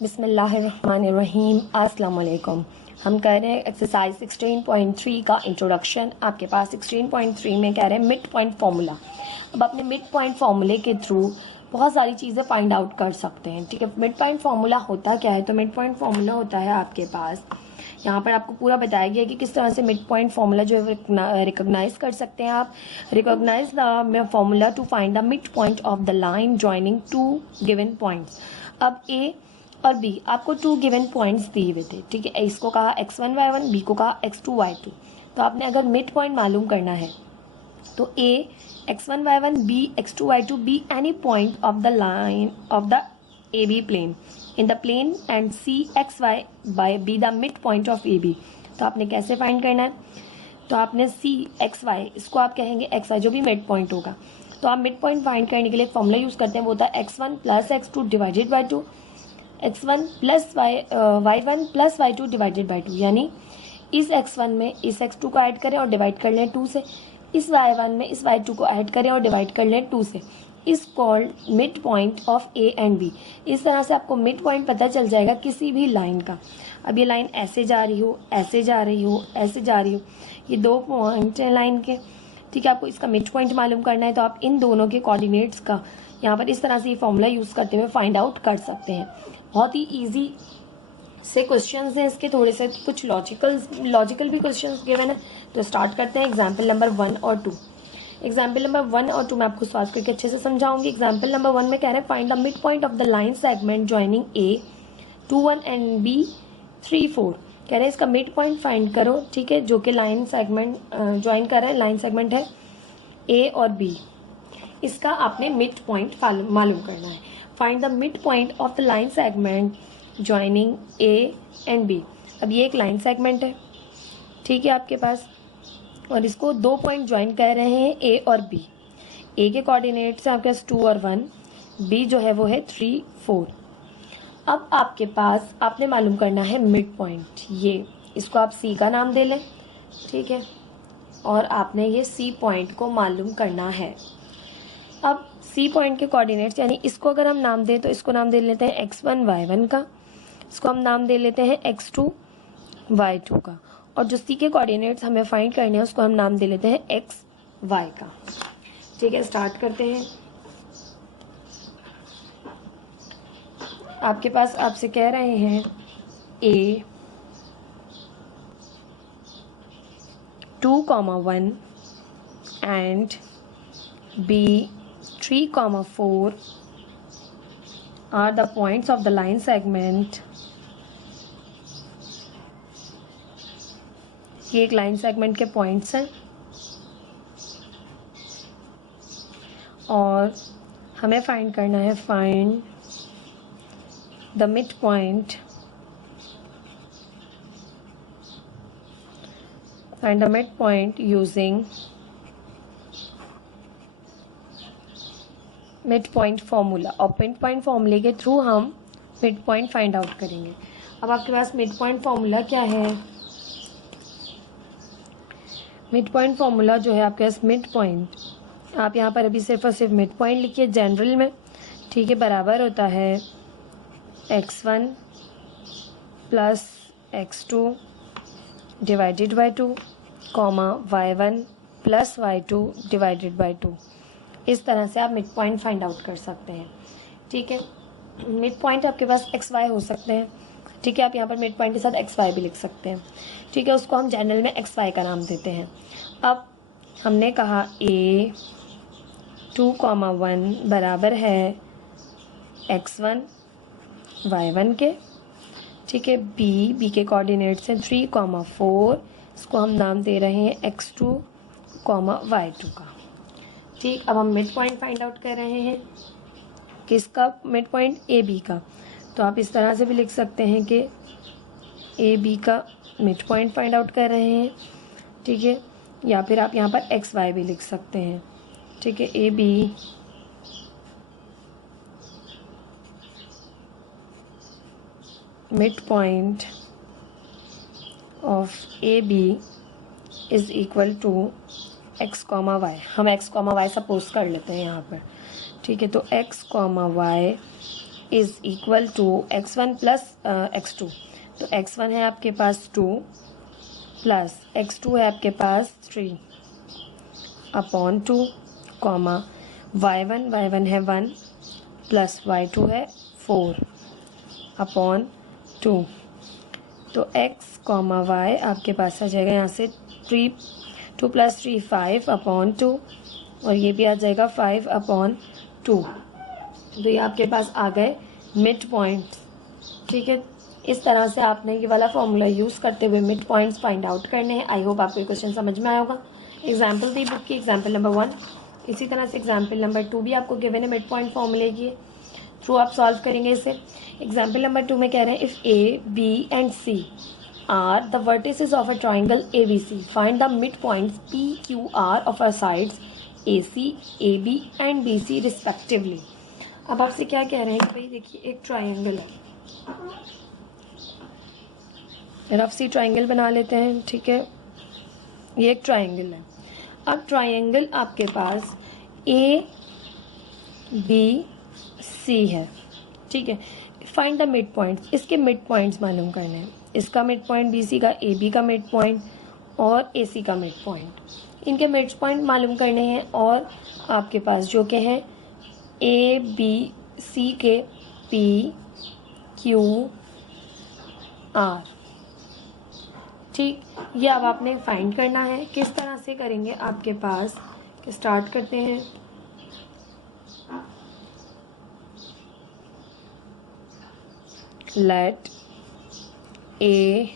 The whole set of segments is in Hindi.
बिस्मिल्लाहिर्रहमानिर्रहीम। अस्सलाम वालेकुम। हम कह रहे हैं एक्सरसाइज 16.3 का इंट्रोडक्शन। आपके पास 16.3 में कह रहे हैं मिड पॉइंट फार्मूला। अब अपने मिड पॉइंट फार्मूले के थ्रू बहुत सारी चीज़ें फाइंड आउट कर सकते हैं। ठीक है, मिड पॉइंट फार्मूला होता क्या है? तो मिड पॉइंट फार्मूला होता है आपके पास, यहाँ पर आपको पूरा बताया गया कि किस तरह से मिड पॉइंट फार्मूला जो है रिकॉग्नाइज कर सकते हैं आप। Recognise the formula to find the mid point of the line joining two given points. अब ए और बी आपको टू गिवन पॉइंट्स दिए हुए थे। ठीक है, इसको कहा x1 y1, बी को कहा x2 y2। तो आपने अगर मिड पॉइंट मालूम करना है तो a x1 y1, b x2 y2 be any point of the line of the A B plane in the plane and c x y by be the mid point of A B. तो आपने कैसे फाइंड करना है? तो आपने c x y, इसको आप कहेंगे x y जो भी मिड पॉइंट होगा। तो आप मिड पॉइंट फाइंड करने के लिए एक फॉर्मूला यूज़ करते हैं, वो होता है x1 plus x2 divided by 2, x1 plus y1 plus y2 divided by 2। यानी इस x1 में इस x2 को ऐड करें और डिवाइड कर लें 2 से, इस y1 में इस y2 को ऐड करें और डिवाइड कर लें 2 से। Is called mid point of A and B. इस तरह से आपको मिड पॉइंट पता चल जाएगा किसी भी लाइन का। अब ये लाइन ऐसे जा रही हो, ऐसे जा रही हो, ऐसे जा रही हो, ये दो पॉइंट हैं लाइन के। ठीक है, आपको इसका मिड पॉइंट मालूम करना है तो आप इन दोनों के कोऑर्डिनेट्स का यहाँ पर इस तरह से ये फॉर्मूला यूज़ करते हुए फाइंड आउट कर सकते हैं। बहुत ही इजी से क्वेश्चंस हैं इसके, थोड़े से कुछ लॉजिकल भी क्वेश्चंस गिवन है। तो स्टार्ट करते हैं एग्जाम्पल नंबर 1 और 2। एग्जाम्पल नंबर 1 और 2 मैं आपको सॉल्व करके अच्छे से समझाऊंगी। एग्जाम्पल नंबर 1 में कह रहे हैं find the mid point of the line segment joining A 2 1 and B 3 4। कह रहे हैं इसका मिड पॉइंट फाइंड करो। ठीक है, जो कि लाइन सेगमेंट ज्वाइन कर रहे हैं, लाइन सेगमेंट है ए और बी, इसका आपने मिड पॉइंट मालूम करना है। Find the mid point of the line segment joining A and B. अब ये एक लाइन सेगमेंट है, ठीक है आपके पास, और इसको दो पॉइंट ज्वाइन कर रहे हैं ए और बी। ए के कोऑर्डिनेट्स हैं आपके पास 2 और 1, बी जो है वो है 3 4। अब आपके पास आपने मालूम करना है मिड पॉइंट, ये इसको आप सी का नाम दे लें। ठीक है, और आपने ये सी पॉइंट को मालूम करना है। अब सी पॉइंट के कोऑर्डिनेट्स, यानी इसको अगर हम नाम दें तो इसको नाम दे लेते हैं x1 y1 का, इसको हम नाम दे लेते हैं x2 y2 का, और जो सी के कोऑर्डिनेट्स हमें फाइंड करने हैं उसको हम नाम दे लेते हैं x y का। ठीक है, स्टार्ट करते हैं। आपके पास आपसे कह रहे हैं a 2,1 and b 3,4 are the points of the line segment। ये एक लाइन सेगमेंट के पॉइंट्स हैं और हमें फाइंड करना है, find the mid point, find the mid point using mid point formula. और मिड पॉइंट फार्मूले के थ्रू हम मिड पॉइंट फाइंड आउट करेंगे। अब आपके पास मिड पॉइंट फार्मूला क्या है? मिड पॉइंट फार्मूला जो है आपके पास, मिड पॉइंट आप यहाँ पर अभी सिर्फ और सिर्फ मिड पॉइंट लिखिए जनरल में। ठीक है, बराबर होता है x1 plus x2 divided by 2 comma y1 plus y2 divided by 2। इस तरह से आप मिड पॉइंट फाइंड आउट कर सकते हैं। ठीक है, मिड पॉइंट आपके पास एक्स वाई हो सकते हैं। ठीक है, आप यहाँ पर मिड पॉइंट के साथ एक्स वाई भी लिख सकते हैं। ठीक है, उसको हम जनरल में एक्स वाई का नाम देते हैं। अब हमने कहा a 2,1 बराबर है x1 y1 के। ठीक है, b के कोऑर्डिनेट्स हैं 3,4, इसको हम नाम दे रहे हैं x2, y2 का। ठीक, अब हम मिड पॉइंट फाइंड आउट कर रहे हैं, किसका मिड पॉइंट? ए बी का। तो आप इस तरह से भी लिख सकते हैं कि ए बी का मिड पॉइंट फाइंड आउट कर रहे हैं। ठीक है, या फिर आप यहाँ पर एक्स वाई भी लिख सकते हैं। ठीक है, A B mid point of A B is equal to X comma Y. हम एक्स कॉमा वाई सपोज कर लेते हैं यहाँ पर। ठीक है, तो X comma Y is equal to x1 plus x2। तो x1 है आपके पास 2 प्लस x2 है आपके पास 3 अपॉन 2 कॉमा y1 है 1 प्लस y2 है 4 अपॉन 2। तो x कॉमा y आपके पास आ जाएगा यहाँ से 2 प्लस 3 5 अपॉन 2 और ये भी आ जाएगा 5 अपॉन 2। तो ये आपके पास आ गए मिड पॉइंट्स। ठीक है, इस तरह से आपने ये वाला फॉर्मूला यूज़ करते हुए मिड पॉइंट्स फाइंड आउट करने हैं। आई होप आपको ये क्वेश्चन समझ में आया होगा। एग्जाम्पल दी बुक की, एग्जाम्पल नंबर 1, इसी तरह से एग्जाम्पल नंबर 2 भी आपको गिवन है मिड पॉइंट फॉर्मूले की थ्रू आप सॉल्व करेंगे इसे। एग्जाम्पल नंबर 2 में कह रहे हैं if A B and C are the vertices of a triangle A B C, find the mid points P Q R of a sides A C A B and B C respectively. अब आपसे क्या कह रहे हैं कि भाई देखिए एक ट्राइंगल है, रफ सी ट्राइंगल बना लेते हैं। ठीक है, ये एक ट्राइंगल है। अब ट्राइंगल आपके पास ए बी सी है। ठीक है, फाइंड द मिड पॉइंट्स, इसके मिड पॉइंट्स मालूम करने हैं। इसका मिड पॉइंट बी सी का, ए बी का मिड पॉइंट और ए सी का मिड पॉइंट, इनके मिड पॉइंट मालूम करने हैं। और आपके पास जो के हैं ए बी सी के पी क्यू आर। ठीक, ये अब आपने फाइंड करना है। किस तरह से करेंगे आपके पास, स्टार्ट करते हैं। Let A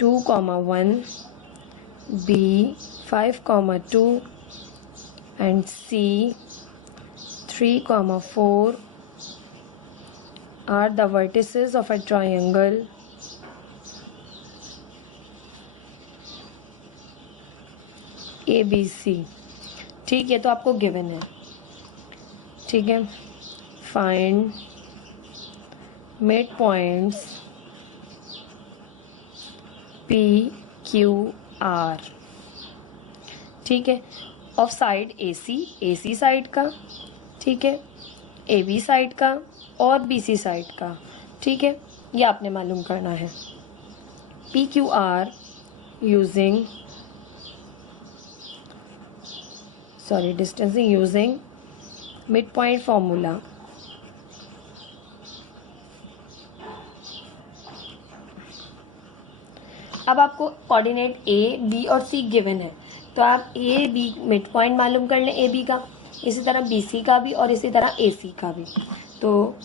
2,1 B 5,2 and C 3,4 are the vertices of a triangle ABC। ठीक है, तो आपको गिवन है। ठीक है, find mid points P Q R। ठीक है, of side A C side का, ठीक है, ए बी साइड का और बी सी साइड का। ठीक है, ये आपने मालूम करना है। P Q are using distancing using mid point formula. अब आपको कोऑर्डिनेट ए बी और सी गिवन है, तो आप ए बी मिड पॉइंट मालूम कर लें ए बी का, इसी तरह बी सी का भी और इसी तरह ए सी का भी। तो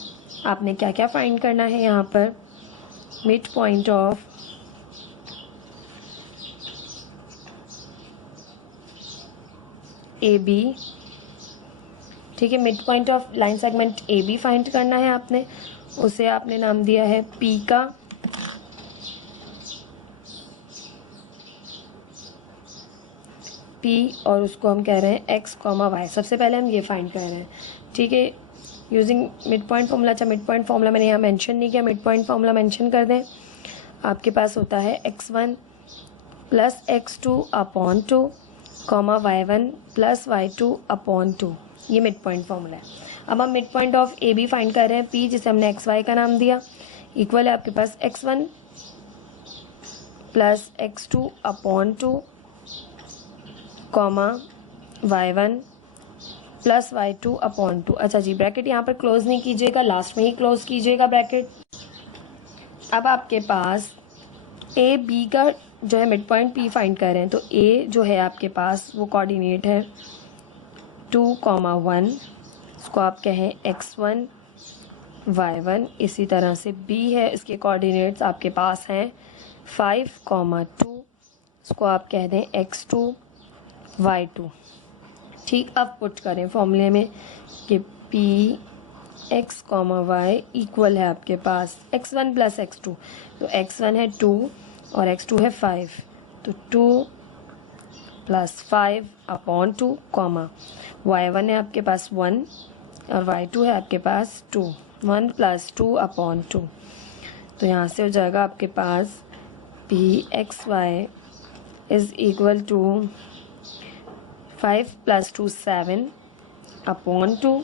आपने क्या क्या फाइंड करना है यहाँ पर, mid point of A B. ठीक है, mid point of line segment A B find करना है आपने, उसे आपने नाम दिया है पी का। पी और उसको हम कह रहे हैं एक्स कॉमा वाई। सबसे पहले हम ये फाइंड कर रहे हैं। ठीक है, यूजिंग मिड पॉइंट फॉर्मूला। अच्छा, मिड पॉइंट फॉर्मूला मैंने यहाँ मेंशन नहीं किया, मिड पॉइंट फॉर्मूला मेंशन कर दें। आपके पास होता है x1 plus x2 upon 2 comma y1 plus y2 upon 2। ये मिड पॉइंट फॉर्मूला है। अब हम mid point of A B find कर रहे हैं, p जिसे हमने xy का नाम दिया, इक्वल है आपके पास x1 plus x2 upon 2 comma y1 plus y2 upon 2। अच्छा जी, ब्रैकेट यहाँ पर क्लोज नहीं कीजिएगा, लास्ट में ही क्लोज कीजिएगा ब्रैकेट। अब आपके पास ए बी का जो है मिड पॉइंट पी फाइंड कर रहे हैं, तो ए जो है आपके पास वो कोऑर्डिनेट है 2,1, इसको आप कहें x1 y1। इसी तरह से बी है, इसके कोऑर्डिनेट्स आपके पास हैं 5,2, इसको आप कह दें x2 y2। ठीक, अब पुट करें फॉर्मूले में कि p x comma y equal है आपके पास x1 प्लस x2। तो x1 है 2 और x2 है 5, तो 2 प्लस 5 अपॉन 2 कॉमा y1 है आपके पास 1 और y2 है आपके पास 2, 1 प्लस 2 अपॉन 2। तो यहाँ से हो जाएगा आपके पास p x y is equal to 5 plus 2 7 upon 2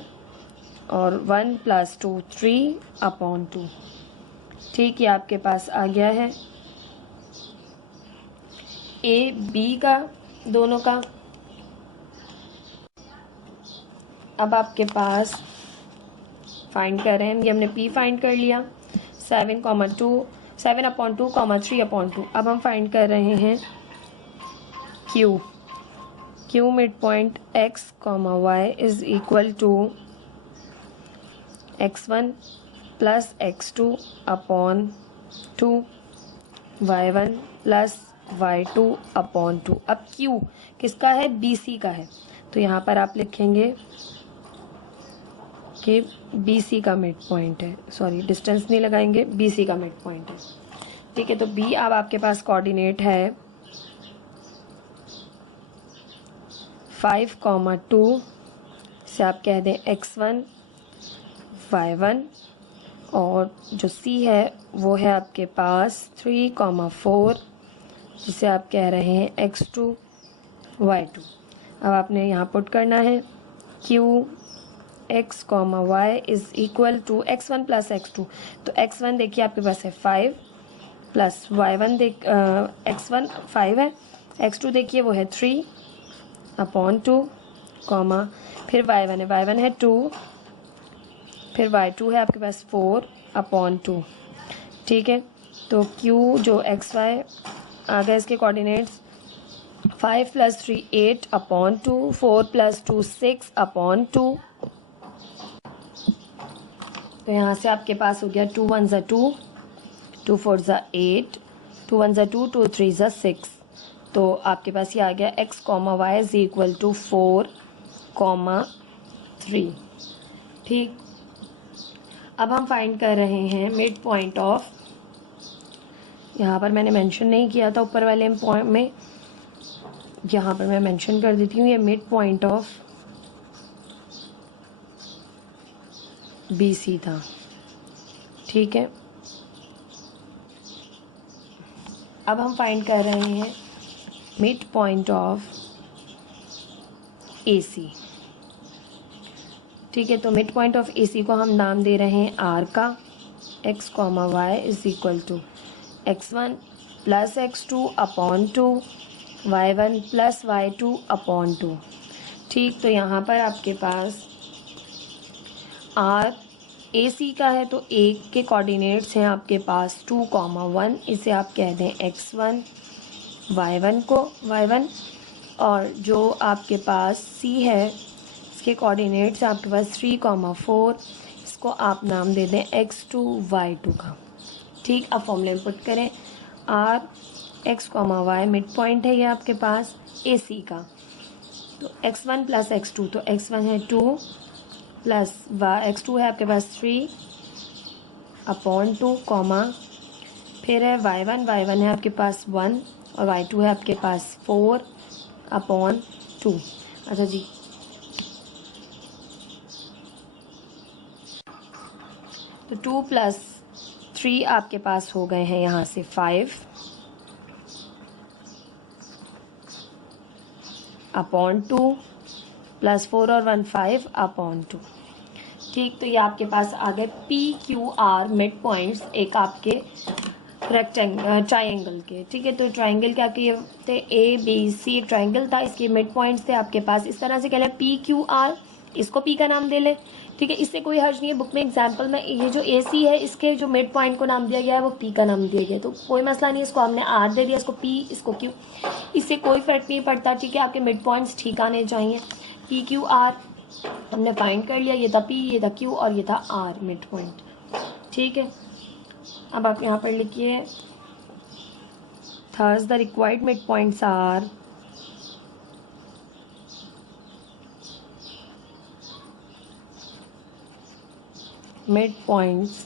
और 1 + 2 3/2। ठीक, ये आपके पास आ गया है ए बी का दोनों का। अब आपके पास फाइंड कर रहे हैं, ये हमने पी फाइंड कर लिया 7/2 3/2। अब हम फाइंड कर रहे हैं Q mid point x, y is equal to x1 + x2/2 y1 + y2/2। अब Q किसका है? BC का है, तो यहाँ पर आप लिखेंगे कि BC का मिड पॉइंट है, सॉरी डिस्टेंस नहीं लगाएंगे, BC का मिड पॉइंट है। ठीक है, तो B अब आपके पास कोऑर्डिनेट है 5,2 से आप कह दें x1 y1, और जो C है वो है आपके पास 3,4 जिसे आप कह रहे हैं x2 y2। अब आपने यहाँ पुट करना है q x, y is equal to x1 + x2। तो x1 देखिए आपके पास है 5 प्लस y1 x1 5 है, x2 देखिए वो है 3/2, फिर y1 है 2, फिर y2 है आपके पास 4/2। ठीक है, तो q जो xy आ गए इसके कोऑर्डिनेट्स 5 + 3 8/2, 4 + 2 6/2। तो यहाँ से आपके पास हो गया 2 1 ज़ा 2, 2 4 ज़ा 8, 2 1 ज़ा 2, 2 3 ज़ा 6। तो आपके पास ये आ गया x, y is equal to 4, 3। ठीक, अब हम फाइंड कर रहे हैं मिड पॉइंट ऑफ, यहाँ पर मैंने मेंशन नहीं किया था ऊपर वाले पॉइंट में, यहाँ पर मैं मेंशन कर देती हूँ, ये मिड पॉइंट ऑफ BC था। ठीक है, अब हम फाइंड कर रहे हैं मिड पॉइंट ऑफ AC। ठीक है, तो मिड पॉइंट ऑफ AC को हम नाम दे रहे हैं R का, x, y is equal to x1 + x2/2 y1 + y2/2। ठीक, तो यहाँ पर आपके पास R AC का है, तो A के कोऑर्डिनेट्स हैं आपके पास 2, 1, इसे आप कह दें x1 y1 को y1, और जो आपके पास C है इसके कोऑर्डिनेट्स आपके पास 3, 4, इसको आप नाम दे दें x2 y2 का। ठीक, अब फॉर्मूले में पुट करें R x, y mid point है ये आपके पास AC का, तो x1 + x2, तो x1 है 2 प्लस x2 है आपके पास 3/2, फिर है y1 है आपके पास 1, और y2 है आपके पास 4/2। अच्छा जी, तो 2 + 3 आपके पास हो गए हैं यहाँ से 5/2 प्लस 4 और 1 5/2। ठीक, तो ये आपके पास आ गए PQR मिड पॉइंट्स एक आपके ट्राइंगल के। ठीक है, तो ट्राइंगल के आपके ये थे ABC, एक ट्राइंगल था, इसके मिड पॉइंट्स थे आपके पास। इस तरह से कह लें PQR, इसको P का नाम दे लें। ठीक है, इससे कोई हर्ज नहीं है, बुक में एग्जाम्पल में ये जो AC है इसके जो मिड पॉइंट को नाम दिया गया है वो P का नाम दिया गया है, तो कोई मसला नहीं है, इसको हमने R दे दिया, इसको P, इसको Q, इससे कोई फर्क नहीं पड़ता। ठीक है, आपके मिड पॉइंट्स ठीक आने चाहिए। PQR हमने फाइंड कर लिया, ये था P, ये था Q और ये था R मिड पॉइंट। ठीक है, अब आप यहाँ पर लिखिए thus the required midpoints are midpoints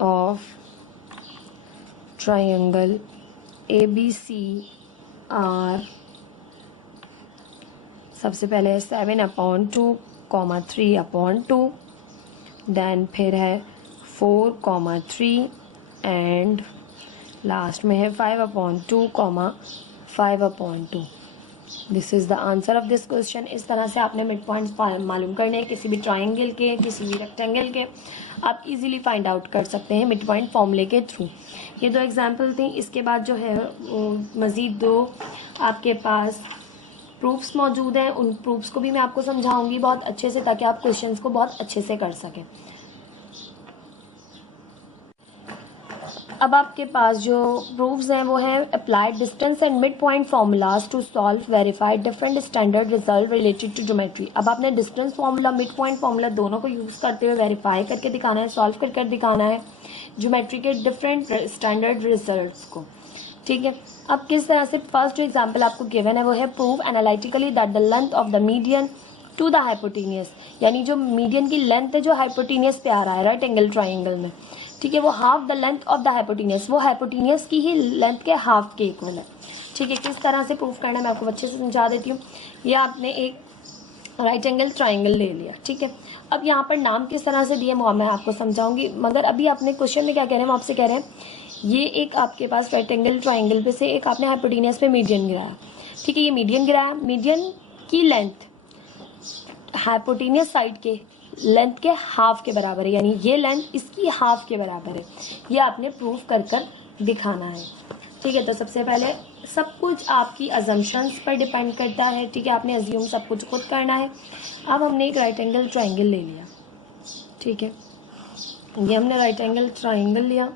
of triangle ABC are, सबसे पहले 7/2, 3/2, देन फिर है 4, 3 एंड लास्ट में है 5/2, 5/2। This is the answer of this question. इस तरह से आपने मिड पॉइंट्स मालूम करने हैं किसी भी ट्राइंगल के, किसी भी रेक्टेंगल के, आप इजीली फाइंड आउट कर सकते हैं मिड पॉइंट फॉर्मूले के थ्रू। ये दो एग्जांपल थी। इसके बाद जो है मज़ीद दो आपके पास प्रूफ्स मौजूद हैं, उन प्रूफ्स को भी मैं आपको समझाऊंगी बहुत अच्छे से, ताकि आप क्वेश्चंस को बहुत अच्छे से कर सकें। अब आपके पास जो प्रूफ्स हैं वो हैं applied distance and mid point formulas to solve verified different standard result related to geometry. अब आपने distance formula, mid point formula दोनों को यूज़ करते हुए वेरीफाई करके दिखाना है, सॉल्व करके दिखाना है ज्योमेट्री के डिफरेंट स्टैंडर्ड रिजल्ट्स को। ठीक है, अब किस तरह से, फर्स्ट जो एग्जाम्पल आपको गिवन है वो है prove analytically that the length of the median to the hypotenuse, यानी जो मीडियन की लेंथ है जो हाइपोटेनियस पे आ रहा है राइट एंगल ट्राइंगल में, ठीक है, वो half the length of the hypotenuse, वो हाइपोटेनियस की ही लेंथ के हाफ के इक्वल है। ठीक है, किस तरह से प्रूफ करना है मैं आपको अच्छे से समझा देती हूँ। ये आपने एक राइट एंगल ट्राइंगल ले लिया, ठीक है। अब यहाँ पर नाम किस तरह से दिए मैं आपको समझाऊंगी, मगर अभी आपने क्वेश्चन में क्या कह रहे हैं, हम आपसे कह रहे हैं ये एक आपके पास राइट एंगल ट्राइंगल पे से एक आपने हाइपोटेनियस पे मीडियन गिराया, ठीक है, ये मीडियन गिराया, मीडियन की लेंथ हाइपोटेनियस साइड के लेंथ के हाफ के बराबर है, यानी ये लेंथ इसकी हाफ के बराबर है। ये आपने प्रूफ कर कर दिखाना है। ठीक है, तो सबसे पहले सब कुछ आपकी अजम्पशंस पर डिपेंड करता है। ठीक है, आपने अज्यूम सब कुछ खुद करना है। अब हमने एक राइट एंगल ट्राइंगल ले लिया, ठीक है, ये हमने राइट एंगल ट्राइंगल लिया,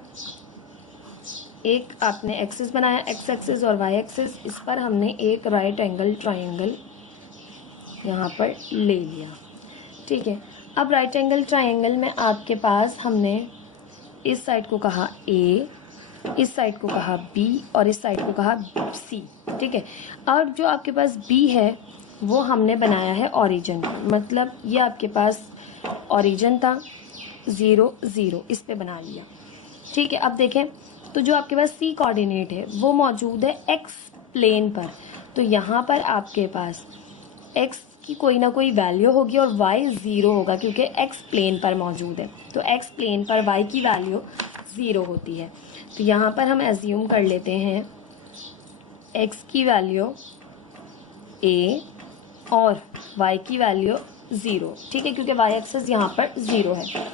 एक आपने एक्सिस बनाया, एक्स एक्सिस और वाई एक्सिस, इस पर हमने एक राइट एंगल ट्राइंगल यहाँ पर ले लिया। ठीक है, अब राइट एंगल ट्राइंगल में आपके पास हमने इस साइड को कहा ए, इस साइड को कहा बी और इस साइड को कहा सी। ठीक है, और जो आपके पास बी है वो हमने बनाया है ओरिजिन, मतलब ये आपके पास ओरिजिन था 0 0, इस पे बना लिया। ठीक है, अब देखें तो जो आपके पास सी कोऑर्डिनेट है वो मौजूद है एक्स प्लेन पर, तो यहाँ पर आपके पास एक्स की कोई ना कोई वैल्यू होगी और y 0 होगा, क्योंकि x प्लेन पर मौजूद है, तो x प्लेन पर y की वैल्यू 0 होती है। तो यहाँ पर हम एज्यूम कर लेते हैं x की वैल्यू a और y की वैल्यू 0, ठीक है, क्योंकि y एक्सिस यहाँ पर 0 है।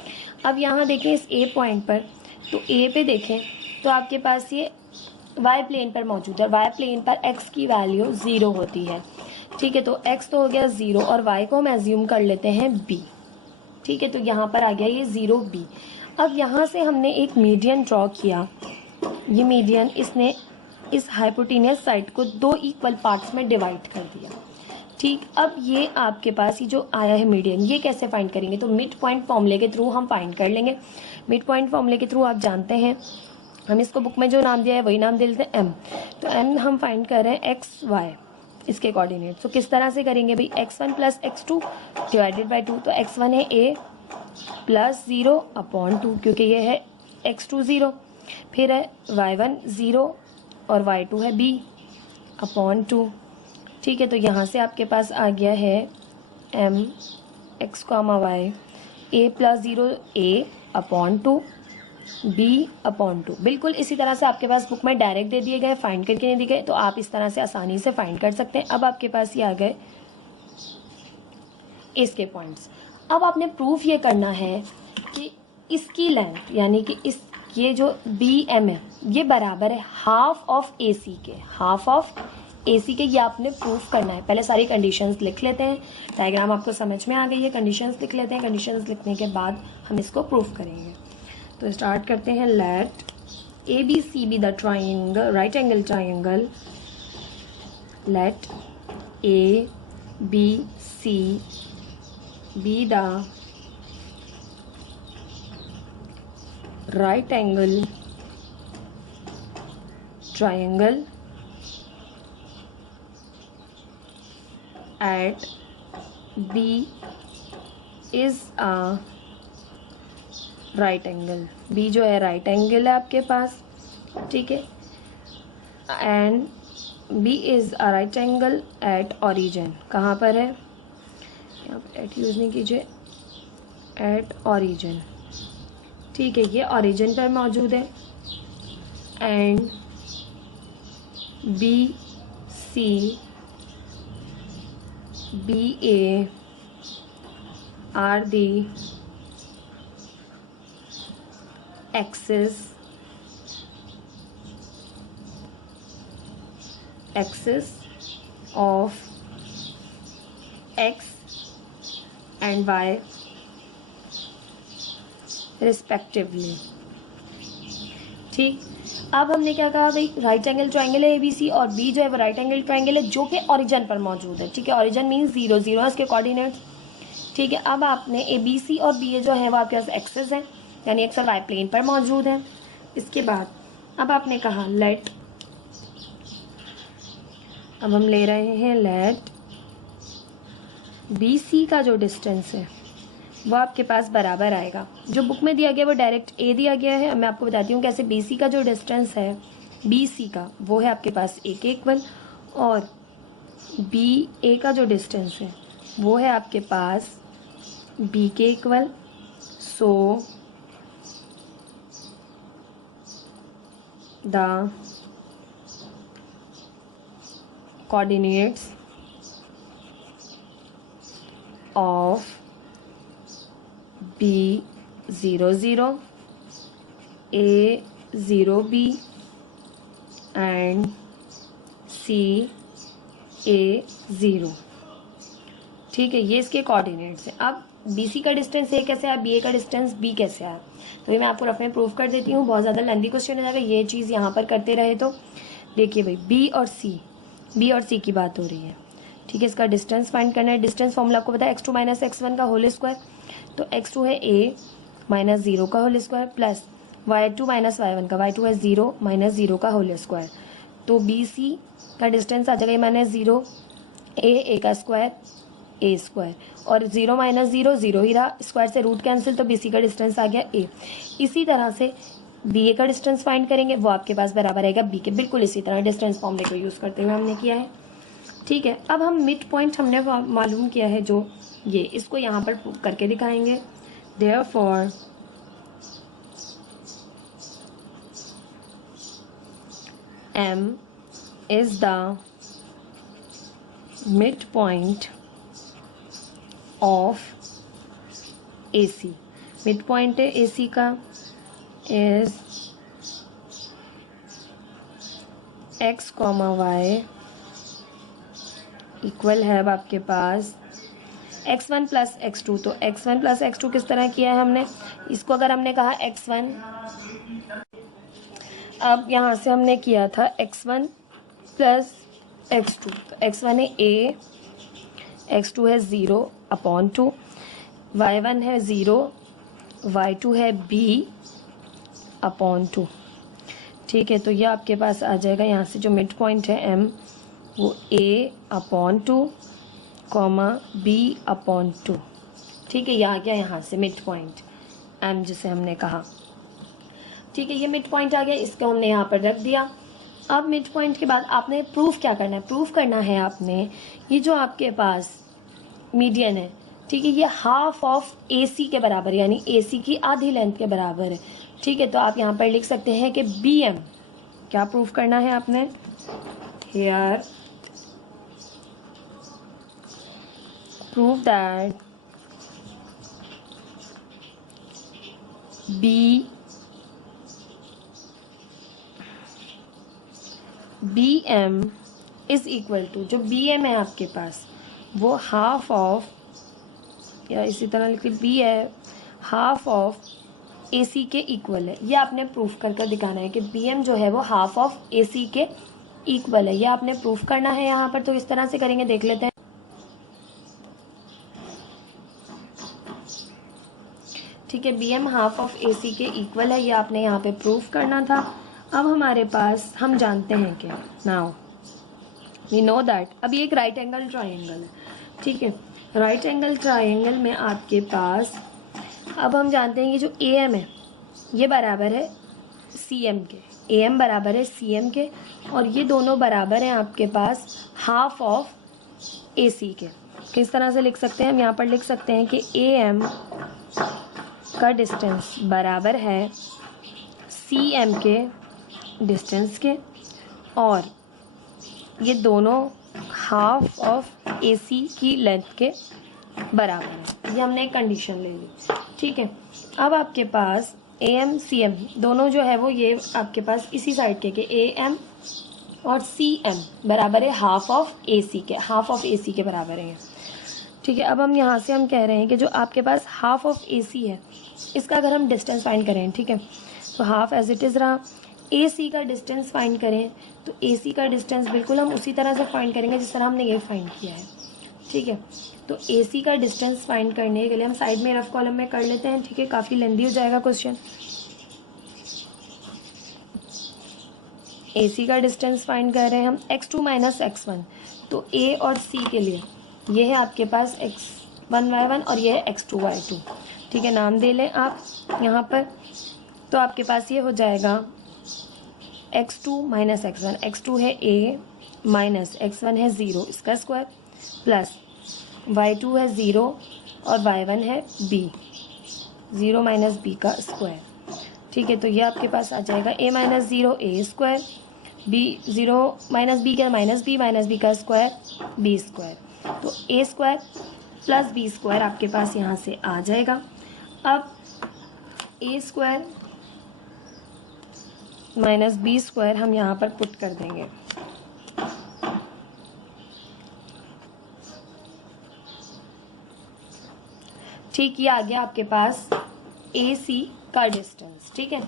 अब यहाँ देखें इस a पॉइंट पर, तो a पे देखें तो आपके पास ये y प्लेन पर मौजूद है, y प्लेन पर x की वैल्यू 0 होती है। ठीक है, तो x तो हो गया 0 और y को हम एज्यूम कर लेते हैं b। ठीक है, तो यहाँ पर आ गया ये 0 b। अब यहाँ से हमने एक मीडियन ड्रॉ किया, ये मीडियन इसने इस हाइपोटेनियस साइड को 2 इक्वल पार्ट्स में डिवाइड कर दिया। ठीक, अब ये आपके पास ये जो आया है मीडियन, ये कैसे फाइंड करेंगे, तो मिड पॉइंट फॉर्मूले के थ्रू हम फाइंड कर लेंगे। मिड पॉइंट फॉर्मूले के थ्रू आप जानते हैं, हम इसको बुक में जो नाम दिया है वही नाम दे देते हैं m। तो m हम फाइंड कर रहे हैं एक्स वाई, इसके कोऑर्डिनेट। तो किस तरह से करेंगे भाई, x1 plus x2 divided by 2, तो x1 है a प्लस 0 अपॉन 2, क्योंकि ये है x2 0, फिर है y1 0 और y2 है b अपॉन 2। ठीक है, तो यहाँ से आपके पास आ गया है m x comma y a plus 0 a upon 2 b upon 2। बिल्कुल इसी तरह से आपके पास बुक में डायरेक्ट दे दिए गए, फाइंड करके नहीं दिए गए, तो आप इस तरह से आसानी से फाइंड कर सकते हैं। अब आपके पास ये आ गए इसके पॉइंट्स। अब आपने प्रूफ ये करना है कि इसकी लेंथ, यानी कि इस ये जो बी एम है ये बराबर है हाफ ऑफ ए सी के, हाफ ऑफ ए सी के, ये आपने प्रूफ करना है। पहले सारी कंडीशंस लिख लेते हैं, डायग्राम आपको समझ में आ गई है, कंडीशंस लिख लेते हैं, कंडीशंस लिखने के बाद हम इसको प्रूफ करेंगे। तो स्टार्ट करते हैं, let A B C be the triangle, right angle triangle, let A B C be the right angle triangle at B is a right angle, B जो है राइट एंगल है आपके पास, ठीक है, and B is a right angle at origin. कहाँ पर है, यहाँ पर एट यूज़ नहीं कीजिए, एट ओरिजिन। ठीक है, ये ओरिजिन पर मौजूद है, and B C BA are the axis of x and y respectively. ठीक, अब हमने क्या कहा भाई, राइट एंगल ट्राइंगल है ABC और B जो है वो राइट एंगल ट्राइंगल है जो कि ओरिजिन पर मौजूद है। ठीक है, ओरिजिन मीन्स 0 0 है इसके कोऑर्डिनेट्स। ठीक है, अब आपने ABC और BA जो है वो आपके पास एक्सेस है, यानी एक्स और वाई प्लेन पर मौजूद है। इसके बाद अब आपने कहा लेट, अब हम ले रहे हैं लेट BC का जो डिस्टेंस है वो आपके पास बराबर आएगा, जो बुक में दिया गया वो डायरेक्ट A दिया गया है। अब मैं आपको बताती हूँ कैसे। BC का जो डिस्टेंस है BC का वो है आपके पास A के इक्वल, और BA का जो डिस्टेंस है वो है आपके पास B के equal. So the coordinates of B 0 0, A 0 B and C A 0। ठीक है, ये इसके कोऑर्डिनेट्स हैं। अब BC का डिस्टेंस A कैसे आया, BA का डिस्टेंस B कैसे आया, तो ये मैं आपको रफ में प्रूफ कर देती हूँ। बहुत ज़्यादा लेंथी क्वेश्चन हो जाएगा ये चीज़ यहाँ पर करते रहे तो। देखिए भाई, B और C की बात हो रही है। ठीक है, इसका डिस्टेंस फाइंड करना है। डिस्टेंस फॉर्मूला आपको पता है x2 माइनस x1 का होल स्क्वायर, तो x2 है a माइनस 0 का whole square plus y2 minus y1 का, y2 है 0 माइनस 0 का होल स्क्वायर। तो BC का डिस्टेंस आ जाएगा माइनस 0, a का स्क्वायर a स्क्वायर, और 0 माइनस 0 0 ही रहा, स्क्वायर से रूट कैंसिल, तो BC का डिस्टेंस आ गया a। इसी तरह से BA का डिस्टेंस फाइंड करेंगे, वो आपके पास बराबर आएगा B के। बिल्कुल इसी तरह डिस्टेंस फॉर्मूले को यूज़ करते हुए हमने किया है। ठीक है, अब हम मिड पॉइंट हमने मालूम किया है जो ये, इसको यहाँ पर प्रूव करके दिखाएंगे। Therefore M is the mid point of AC। Mid point है AC का इज x, y इक्वल है अब आपके पास x1 प्लस x2। तो x1 प्लस x2 किस तरह किया है हमने, इसको अगर हमने कहा x1, अब यहाँ से हमने किया था x1 प्लस x2, तो x1 है a, x2 है 0/2, y1 है 0, y2 है b/2। ठीक है, तो ये आपके पास आ जाएगा यहाँ से जो मिड पॉइंट है m वो a/2 b/2। ठीक है, ये आ गया यहाँ से मिड पॉइंट m जिसे हमने कहा। ठीक है, ये मिड पॉइंट आ गया, इसको हमने यहाँ पर रख दिया। अब मिड पॉइंट के बाद आपने प्रूफ क्या करना है, प्रूफ करना है आपने ये जो आपके पास मीडियन है, ठीक है, ये हाफ ऑफ AC के बराबर, यानी AC की आधी लेंथ के बराबर है। ठीक है, तो आप यहाँ पर लिख सकते हैं कि BM, क्या प्रूफ करना है आपने, here prove that BM is equal to, जो BM है आपके पास वो हाफ ऑफ, या इसी तरह लिखिए B है हाफ ऑफ AC के इक्वल है। ये आपने प्रूफ करके दिखाना है कि BM जो है वो हाफ ऑफ AC के इक्वल है, ये आपने प्रूफ करना है यहाँ पर। तो इस तरह से करेंगे, देख लेते हैं। ठीक है, BM हाफ ऑफ AC के इक्वल है, ये आपने यहाँ पे प्रूफ करना था। अब हमारे पास, हम जानते हैं कि नाउ वी नो दैट, अब ये एक राइट एंगल ट्राइंगल है। ठीक है, राइट एंगल ट्राइंगल में आपके पास, अब हम जानते हैं ये जो AM है ये बराबर है CM के, AM बराबर है CM के, और ये दोनों बराबर हैं आपके पास हाफ ऑफ AC के। किस तरह से लिख सकते हैं हम, यहाँ पर लिख सकते हैं कि AM का डिस्टेंस बराबर है CM के डिस्टेंस के, और ये दोनों हाफ ऑफ AC की लेंथ के बराबर है। ये हमने एक कंडीशन ले ली, ठीक है। अब आपके पास AM CM दोनों जो है वो ये आपके पास इसी साइड के AM और CM बराबर है हाफ ऑफ AC के, हाफ ऑफ AC के बराबर है, ठीक है। अब हम यहाँ से हम कह रहे हैं कि जो आपके पास हाफ ऑफ AC है इसका अगर हम डिस्टेंस फाइंड करें, ठीक है, तो हाफ एज इट इज़ रहा। AC का डिस्टेंस फाइंड करें तो AC का डिस्टेंस बिल्कुल हम उसी तरह से फाइंड करेंगे जिस तरह हमने ये फाइंड किया है, ठीक है। तो AC का डिस्टेंस फाइंड करने के लिए हम साइड में रफ कॉलम में कर लेते हैं, ठीक है, काफ़ी लेंदी हो जाएगा क्वेश्चन। AC का डिस्टेंस फाइंड कर रहे हैं हम x2 माइनस x1, तो A और C के लिए ये है आपके पास x1 y1 और ये है x2 y2, ठीक है। नाम दे लें आप यहाँ पर, तो आपके पास ये हो जाएगा x2 माइनस x1, x2 है A माइनस x1 है 0 इसका स्क्वायर प्लस y2 है 0 और y1 है b, 0 माइनस b का स्क्वायर, ठीक है। तो ये आपके पास आ जाएगा a minus 0 a square, b 0 minus b का माइनस b का स्क्वायर b स्क्वायर, तो a square plus b square आपके पास यहाँ से आ जाएगा। अब a square minus b square हम यहाँ पर पुट कर देंगे, ठीक। ये आ गया आपके पास AC का डिस्टेंस, ठीक है।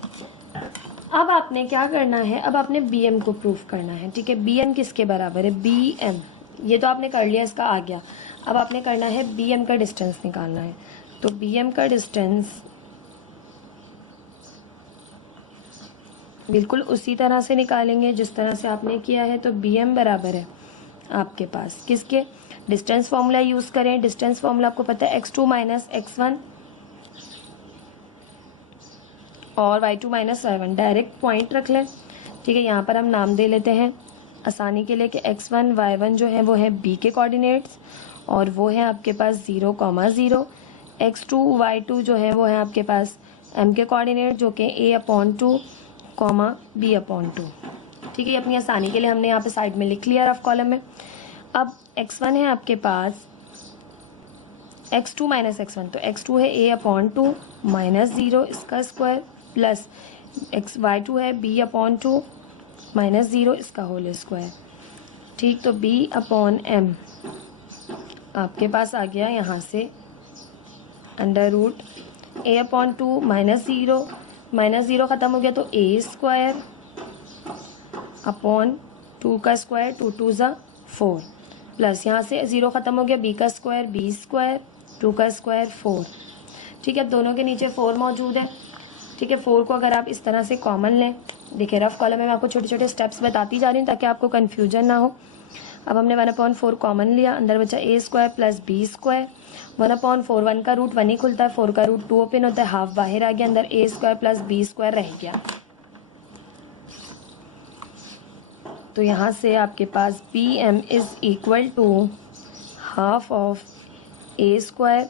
अब आपने क्या करना है, अब आपने BM को प्रूफ करना है, ठीक है। BM किसके बराबर है, BM, ये तो आपने कर लिया, इसका आ गया। अब आपने करना है BM का डिस्टेंस निकालना है, तो BM का डिस्टेंस बिल्कुल उसी तरह से निकालेंगे जिस तरह से आपने किया है। तो BM बराबर है आपके पास किसके, डिस्टेंस फॉर्मूला यूज़ करें। डिस्टेंस फॉर्मूला आपको पता है x2 माइनस x1 और y2 minus y1, direct point रख लें, ठीक है। यहाँ पर हम नाम दे लेते हैं आसानी के लिए कि x1 y1 जो है वो है b के कोऑर्डिनेट्स और वो है आपके पास 0,0, x2 y2 जो है वो है आपके पास m के कोऑर्डिनेट जो कि a/2, b/2, ठीक है। अपनी आसानी के लिए हमने यहाँ पे साइड में लिख लिया रफ कॉलम में। अब x1 है आपके पास x2 माइनस x1, तो x2 है a/2 माइनस 0 इसका स्क्वायर प्लस y2 है b/2 माइनस 0 इसका होल स्क्वायर, ठीक। तो b/m आपके पास आ गया यहाँ से अंडर रूट a/2 माइनस 0 ख़त्म हो गया तो a स्क्वायर अपॉन 2 का स्क्वायर, 2 2 ज़ा 4 प्लस यहाँ से 0 ख़त्म हो गया b का स्क्वायर, b स्क्वायर 2 का स्क्वायर 4, ठीक है। अब दोनों के नीचे 4 मौजूद है, ठीक है। 4 को अगर आप इस तरह से कॉमन लें, देखिए रफ कॉलम में मैं आपको छोटे छोटे स्टेप्स बताती जा रही हूँ ताकि आपको कन्फ्यूजन ना हो। अब हमने 1/4 कॉमन लिया, अंदर बचा a square plus b square, 1/4 1 का रूट 1 ही खुलता है, 4 का रूट 2 ओपन होता है, हाफ बाहर आ गया, अंदर a square plus b square रह गया। तो यहाँ से आपके पास BM is equal to half of a square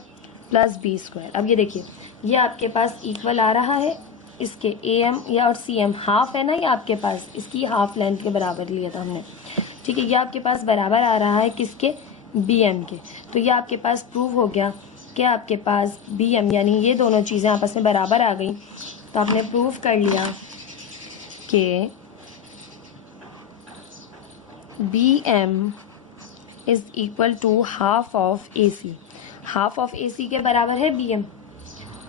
plus b square. अब ये देखिए ये आपके पास इक्वल आ रहा है इसके AM या और CM हाफ है ना, ये आपके पास इसकी हाफ लेंथ के बराबर लिया था हमने, ठीक है। ये आपके पास बराबर आ रहा है किसके, BM के। तो ये आपके पास प्रूव हो गया कि आपके पास BM यानी ये दोनों चीज़ें आपस में बराबर आ गई। तो आपने प्रूव कर लिया कि BM is equal to half of AC, half of AC के बराबर है BM,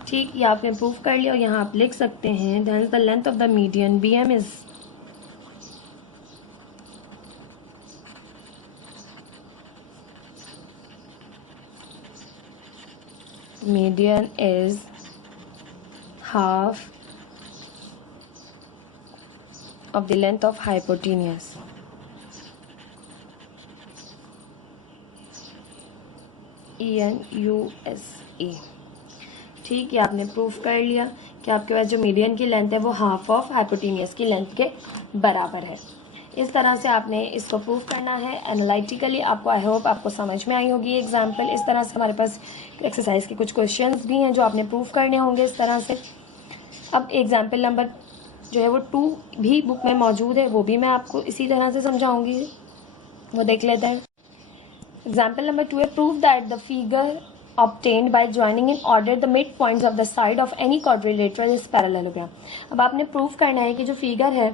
ठीक। ये आपने प्रूव कर लिया और यहाँ आप लिख सकते हैं that the length of the median BM is median is half of the length of hypotenuse, ENUSA, ठीक है। आपने प्रूफ कर लिया कि आपके पास जो मीडियन की लेंथ है वो हाफ ऑफ हाइपोटेनियस की लेंथ के बराबर है। इस तरह से आपने इसको प्रूव करना है एनालिटिकली। आपको आई होप आपको समझ में आई होगी एग्जाम्पल। इस तरह से हमारे पास एक्सरसाइज के कुछ क्वेश्चंस भी हैं जो आपने प्रूव करने होंगे इस तरह से। अब एग्जाम्पल नंबर जो है वो 2 भी बुक में मौजूद है, वो भी मैं आपको इसी तरह से समझाऊंगी, वो देख लेते हैं। एग्जाम्पल नंबर 2 है, prove that the figure obtained by joining in order the midpoints of the side of any quadrilateral is parallelogram। अब आपने प्रूव करना है कि जो फिगर है,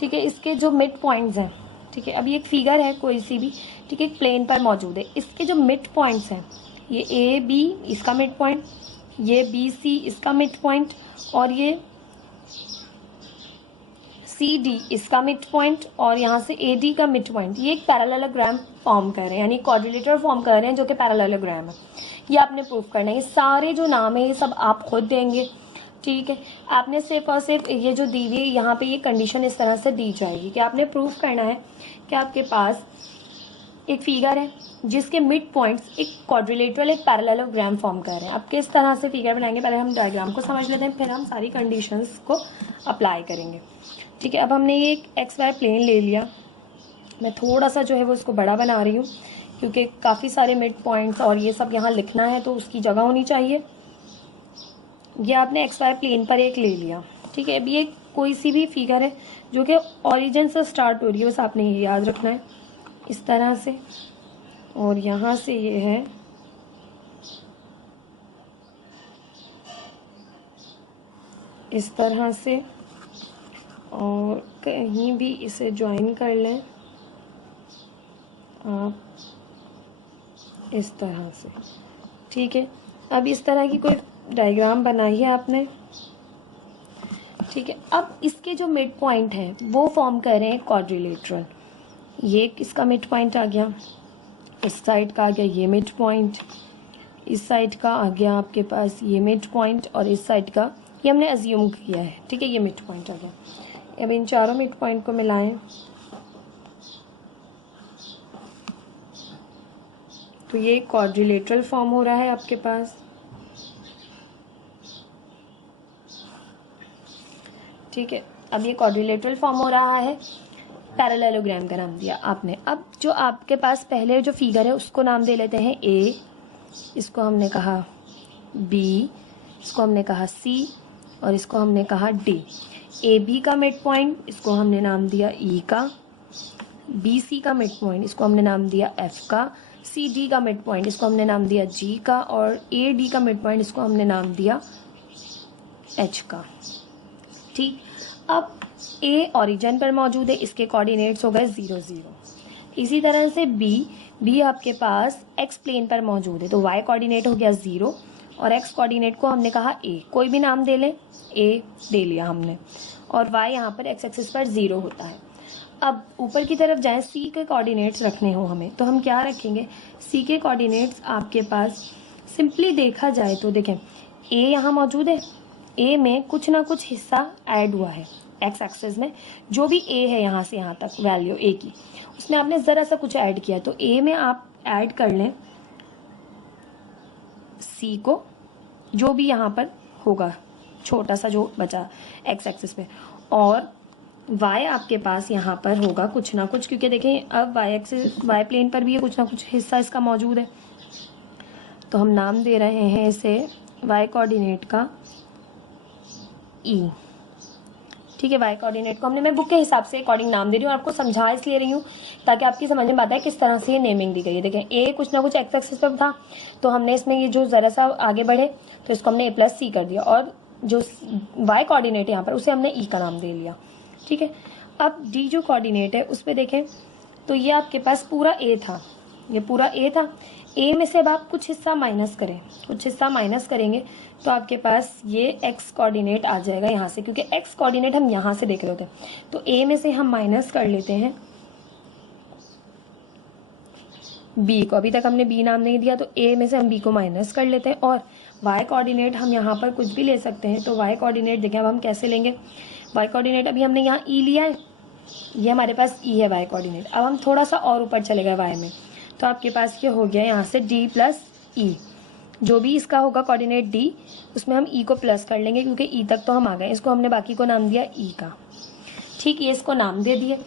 ठीक है, इसके जो मिड पॉइंट्स हैं, ठीक है, अभी एक फिगर है कोई सी भी, ठीक है, एक प्लेन पर मौजूद है, इसके जो मिड पॉइंट्स हैं, ये ए बी इसका मिड पॉइंट, ये बी सी इसका मिड पॉइंट, और ये सी डी इसका मिड पॉइंट, और यहाँ से ए डी का मिड पॉइंट, ये एक पैरेललोग्राम फॉर्म कर रहे हैं, यानी क्वाड्रिलेटरल फॉर्म कर रहे हैं जो कि पैरेललोग्राम है। ये आपने प्रूव करना है। ये सारे जो नाम है ये सब आप खुद देंगे, ठीक है। आपने सिर्फ और सिर्फ ये जो दी हुई यहाँ पे ये कंडीशन इस तरह से दी जाएगी कि आपने प्रूव करना है कि आपके पास एक फिगर है जिसके मिड पॉइंट्स एक क्वाड्रिलेटरल एक पैरेललोग्राम फॉर्म कर रहे हैं। अब किस तरह से फिगर बनाएंगे, पहले हम डायग्राम को समझ लेते हैं, फिर हम सारी कंडीशंस को अप्लाई करेंगे, ठीक है। अब हमने ये एक एक्स वाई प्लेन ले लिया, मैं थोड़ा सा जो है वो उसको बड़ा बना रही हूँ क्योंकि काफ़ी सारे मिड पॉइंट्स और ये सब यहाँ लिखना है तो उसकी जगह होनी चाहिए। ये आपने एक्स वाई प्लेन पर एक ले लिया, ठीक है। अभी एक कोई सी भी फिगर है जो कि ओरिजिन से स्टार्ट हो रही है, बस आपने ये याद रखना है इस तरह से, और यहाँ से ये है इस तरह से, और कहीं भी इसे ज्वाइन कर लें आप इस तरह से, ठीक है। अब इस तरह की कोई डायग्राम बनाई है आपने, ठीक है। अब इसके जो मिड पॉइंट है वो फॉर्म कर रहे हैं क्वाड्रिलेटरल। ये इसका मिड पॉइंट आ गया, इस साइड का आ गया ये मिड पॉइंट, इस साइड का आ गया आपके पास ये मिड पॉइंट, और इस साइड का ये हमने अज्यूम किया है, ठीक है, ये मिड पॉइंट आ गया। अब इन चारों मिड पॉइंट को मिलाएं तो ये क्वाड्रिलेटरल फॉर्म हो रहा है आपके पास, ठीक है। अब ये क्वाड्रिलेटरल फॉर्म हो रहा है, पैरेललोग्राम का नाम दिया आपने। अब जो आपके पास पहले जो फिगर है उसको नाम दे लेते हैं ए, इसको हमने कहा बी, इसको हमने कहा सी, और इसको हमने कहा डी। ए बी का मिड पॉइंट इसको हमने नाम दिया ई का, बी सी का मिड पॉइंट इसको हमने नाम दिया एफ का, सी डी का मिड पॉइंट इसको हमने नाम दिया जी का, और ए डी का मिड पॉइंट इसको हमने नाम दिया एच का, ठीक। अब ए ओरिजिन पर मौजूद है, इसके कोऑर्डिनेट्स हो गए 0 0। इसी तरह से बी आपके पास एक्स प्लेन पर मौजूद है तो वाई कोऑर्डिनेट हो गया 0, और एक्स कोऑर्डिनेट को हमने कहा ए, कोई भी नाम दे लें, ए दे लिया हमने, और वाई यहाँ पर एक्स एक्सिस पर 0 होता है। अब ऊपर की तरफ जाएं, सी के कोऑर्डिनेट्स रखने हो हमें तो हम क्या रखेंगे, सी के कोऑर्डिनेट्स आपके पास सिंपली देखा जाए तो देखें ए यहाँ मौजूद है, ए में कुछ ना कुछ हिस्सा ऐड हुआ है एक्स एक्सिस में, जो भी ए है यहाँ से यहाँ तक वैल्यू ए की, उसमें आपने ज़रा सा कुछ ऐड किया, तो ए में आप ऐड कर लें सी को, जो भी यहाँ पर होगा छोटा सा जो बचा एक्स एक्सिस पे, और वाई आपके पास यहाँ पर होगा कुछ ना कुछ, क्योंकि देखें अब वाई एक्सिस वाई प्लेन पर भी है कुछ ना कुछ हिस्सा इसका मौजूद है, तो हम नाम दे रहे हैं इसे वाई कोऑर्डिनेट का ई, ठीक है। वाई कोऑर्डिनेट को हमने मैं बुक के हिसाब से अकॉर्डिंग नाम दे रही हूँ, आपको समझा इसलिए रही हूँ ताकि आपकी समझ में आता है किस तरह से ये नेमिंग दी गई है। देखें ए कुछ ना कुछ एक्स एक्सिस पर था तो हमने इसमें ये जो ज़रा सा आगे बढ़े तो इसको हमने ए प्लस सी कर दिया, और जो वाई कोऑर्डिनेट यहाँ पर उसे हमने ई का नाम दे लिया, ठीक है। अब डी जो कोऑर्डिनेट है उस पर देखें तो ये आपके पास पूरा ए था, ये पूरा ए था, ए में से अब आप कुछ हिस्सा माइनस करें, कुछ हिस्सा माइनस करेंगे तो आपके पास ये एक्स कोऑर्डिनेट आ जाएगा यहाँ से, क्योंकि एक्स कोऑर्डिनेट हम यहाँ से देख रहे होते हैं, तो ए में से हम माइनस कर लेते हैं बी को, अभी तक हमने बी नाम नहीं दिया तो ए में से हम बी को माइनस कर लेते हैं, और वाई कोऑर्डिनेट हम यहाँ पर कुछ भी ले सकते हैं, तो वाई कोऑर्डिनेट देखें अब हम कैसे लेंगे, वाई कोऑर्डिनेट अभी हमने यहाँ ई लिया है, ये हमारे पास ई है वाई कोऑर्डिनेट, अब हम थोड़ा सा और ऊपर चले गए वाई में, तो आपके पास ये हो गया यहाँ से डी प्लस ई, जो भी इसका होगा कोऑर्डिनेट डी उसमें हम ई को प्लस कर लेंगे क्योंकि ई तक तो हम आ गए, इसको हमने बाकी को नाम दिया ई का, ठीक, ये इसको नाम दे दिए।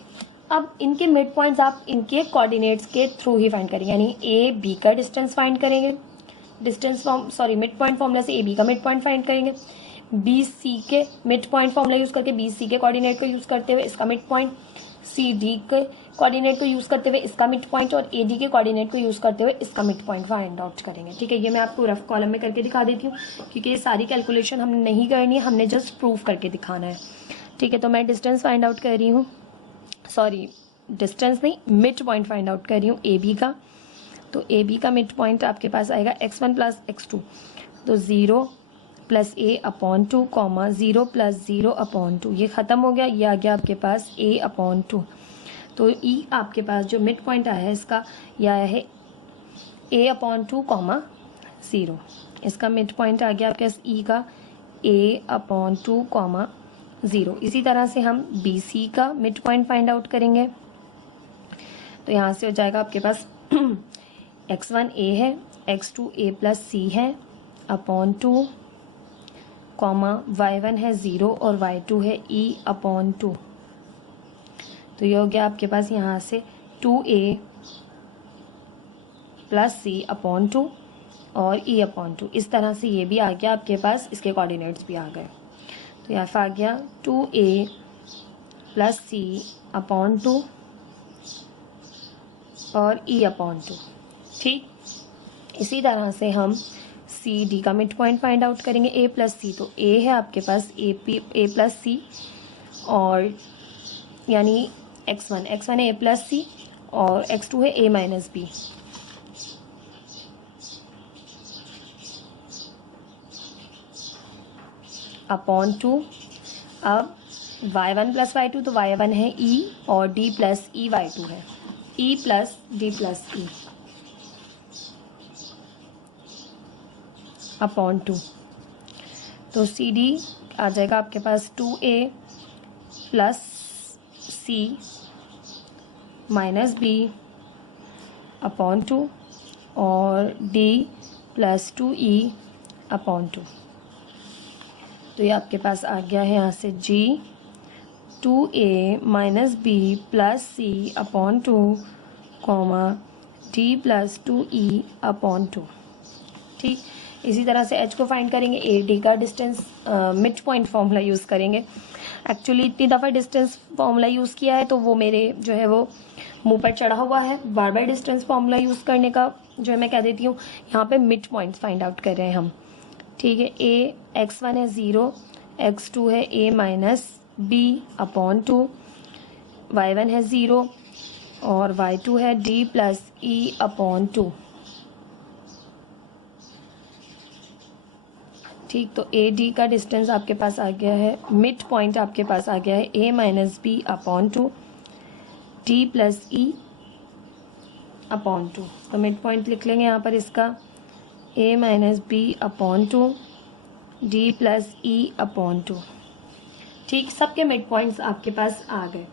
अब इनके मिड पॉइंट्स आप इनके कोऑर्डिनेट्स के थ्रू ही फाइंड करेंगे, यानी ए बी का डिस्टेंस फाइंड करेंगे, डिस्टेंस मिड पॉइंट फॉर्मूला से ए बी का मिड पॉइंट फाइंड करेंगे, बी सी के मिड पॉइंट फॉर्मूला यूज़ करके बी सी के कोऑर्डिनेट को यूज़ करते हुए इसका मिड पॉइंट, सी डी के कोऑर्डिनेट को यूज़ करते हुए इसका मिड पॉइंट और ए डी के कोऑर्डिनेट को यूज़ करते हुए इसका मिड पॉइंट फाइंड आउट करेंगे। ठीक है, ये मैं आपको रफ कॉलम में करके दिखा देती हूँ क्योंकि ये सारी कैलकुलेशन हमने नहीं करनी है, हमने जस्ट प्रूव करके दिखाना है। ठीक है, तो मैं डिस्टेंस फाइंड आउट कर रही हूँ, सॉरी डिस्टेंस नहीं, मिड पॉइंट फाइंड आउट कर रही हूँ ए बी का। तो ए बी का मिड पॉइंट आपके पास आएगा x1 प्लस x2, तो 0 प्लस ए अपॉन 2 कॉमा 0 प्लस 0 अपॉन 2, ये ख़त्म हो गया, ये आ गया आपके पास a अपॉन 2। तो e आपके पास जो मिड पॉइंट आया है इसका, यह आया है a अपॉन 2 कॉमा 0। इसका मिड पॉइंट आ गया आपके पास e का a अपॉन 2 कॉमा 0। इसी तरह से हम बी सी का मिड पॉइंट फाइंड आउट करेंगे। तो यहाँ से हो जाएगा आपके पास x1 a है, x2 a प्लस c है अपॉन 2 कॉमा y1 है 0 और y2 है e अपॉन 2। तो ये हो गया आपके पास यहाँ से 2a प्लस c अपॉन 2 और e अपॉन 2। इस तरह से ये भी आ गया आपके पास, इसके कोऑर्डिनेट्स भी आ गए। तो यहाँ पे आ गया 2a प्लस c अपॉन 2 और e अपॉन 2। ठीक, इसी तरह से हम सी डी का मिड पॉइंट फाइंड आउट करेंगे ए प्लस सी। तो ए है आपके पास ए प्लस सी और यानी x1 है ए प्लस सी और x2 है ए माइनस बी। अपॉन 2, अब y1 प्लस y2, तो y1 है e और d प्लस ई y2 है e plus d plus E upon 2। तो सी डी आ जाएगा आपके पास 2a प्लस सी माइनस बी अपॉन 2 और d प्लस 2e अपॉन 2। तो ये आपके पास आ गया है यहाँ से g 2a minus B plus C upon 2 comma d plus 2e upon 2। ठीक, इसी तरह से h को फाइंड करेंगे, ए डी का distance mid point formula use करेंगे। एक्चुअली इतनी दफ़ा डिस्टेंस फॉर्मूला यूज़ किया है तो वो मेरे जो है वो मुंह पर चढ़ा हुआ है। बार बार डिस्टेंस फॉर्मूला यूज़ करने का जो है मैं कह देती हूँ, यहाँ पे मिड पॉइंट्स फाइंड आउट कर रहे हैं हम। ठीक है, ए x1 है 0, x2 है a minus B upon 2, y1 है 0 और y2 है d प्लस ई अपॉन 2। ठीक, तो ए डी का डिस्टेंस आपके पास आ गया है, मिड पॉइंट आपके पास आ गया है A minus B upon 2 D plus E upon 2। तो मिड पॉइंट लिख लेंगे यहाँ पर इसका A minus B upon 2 D plus E upon 2। ठीक, सबके मिड पॉइंट्स आपके पास आ गए।